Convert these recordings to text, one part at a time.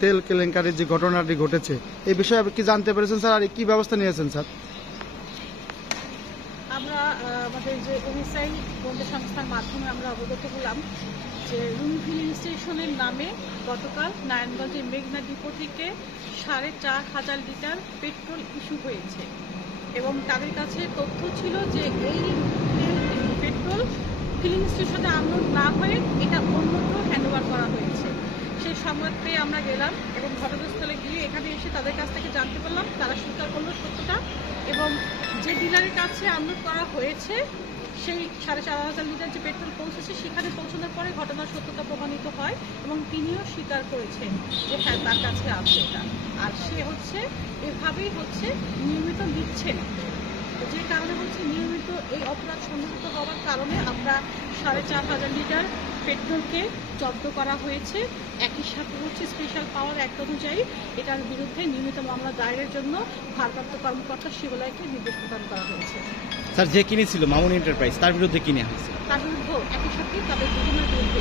তেল কেলেঙ্কারির যে ঘটনাটি ঘটেছে এই বিষয়ে কি জানতে পেরেছেন স্যার, আর কি ব্যবস্থা নিয়েছেন স্যার? আমরা আমাদের যে এনএসআই গোয়েন্দা সংস্থার মাধ্যমে আমরা অবগত হলাম যে রুম ফিলিং স্টেশনের নামে গতকাল নারায়ণগঞ্জের মেঘনা ডিপো থেকে 4,500 লিটার পেট্রোল ইস্যু হয়েছে এবং তাদের কাছে তথ্য ছিল যে এই পেট্রোল ফিলিং স্টেশনে আনলোড না হয়ে এটা অন্যত্র হ্যান্ডওভার করা হয়েছে। সেই সংবাদ পেয়ে আমরা গেলাম এবং ঘটনাস্থলে গিয়ে এখানে এসে তাদের কাছ থেকে জানতে পারলাম, তারা স্বীকার করলো সত্যটা এবং যে ডিলারের কাছে আনলোড করা হয়েছে সেই 4,500 লিটার যে পেট্রোল পৌঁছেছে সেখানে পৌঁছানোর পরে ঘটনার সত্যতা প্রমাণিত হয় এবং তিনিও স্বীকার করেছেন যে হ্যাঁ তার কাছে আছে এটা, আর সে এভাবেই নিয়মিত নিচ্ছে না। যে কারণে নিয়মিত এই অপরাধ সংঘটিত হওয়ার কারণে আমরা 4,500 লিটার পেট্রোলকে জব্দ করা হয়েছে। একই সাথে স্পেশাল পাওয়ার অ্যাক্ট অনুযায়ী এটার বিরুদ্ধে নিয়মিত মামলা দায়েরের জন্য ভারপ্রাপ্ত কর্মকর্তা শিবালয়কে নির্দেশ প্রদান করা হয়েছে। স্যার, যে কিনেছিল মামুন এন্টারপ্রাইজ তার বিরুদ্ধে কিনে হয়েছে, তার বিরুদ্ধে একই সাথে তাদের দুজনের বিরুদ্ধে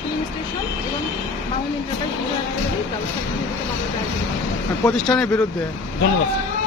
ফিলিং স্টেশন এবং মামুন এন্টারপ্রাইজ দুজনের ব্যবস্থা নিয়মিত মামলা দায়ের করা হয়েছে। প্রতিষ্ঠানের বিরুদ্ধে। ধন্যবাদ স্যার।